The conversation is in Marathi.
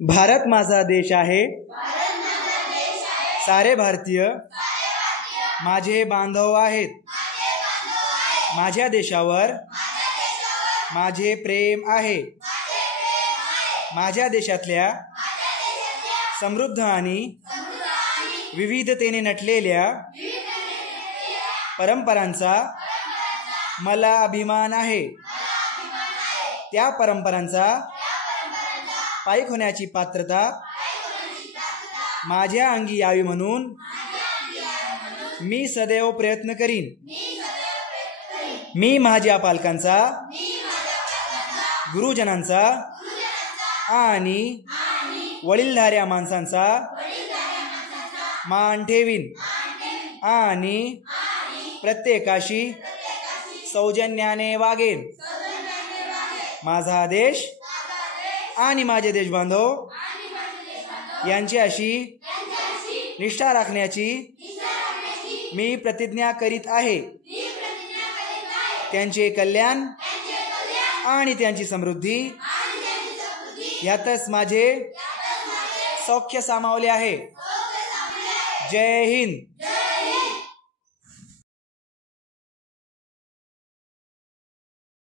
भारत माझा देश आहे, सारे भारतीय माझे बांधव आहेत। माझ्या देशावर माझे प्रेम आहे। माझ्या देशातल्या समृद्ध आणि विविधतेने नटलेल्या परंपरांचा मला अभिमान आहे। त्या परंपरांचा पाईक होण्याची पात्रता माझ्या अंगी यावी म्हणून मी सदैव प्रयत्न करीन। मी माझ्या पालकांचा, गुरुजनांचा आणि वडीलधाऱ्या माणसांचा मान ठेवीन आणि प्रत्येकाशी सौजन्याने वागेन। माझा देश आणि माझे देशबांधव यांच्याशी निष्ठा राखण्याची मी प्रतिज्ञा करीत आहे। त्यांचे कल्याण आणि त्यांची समृद्धी यातच माझे सौख्य सामावले आहे। जय हिंद।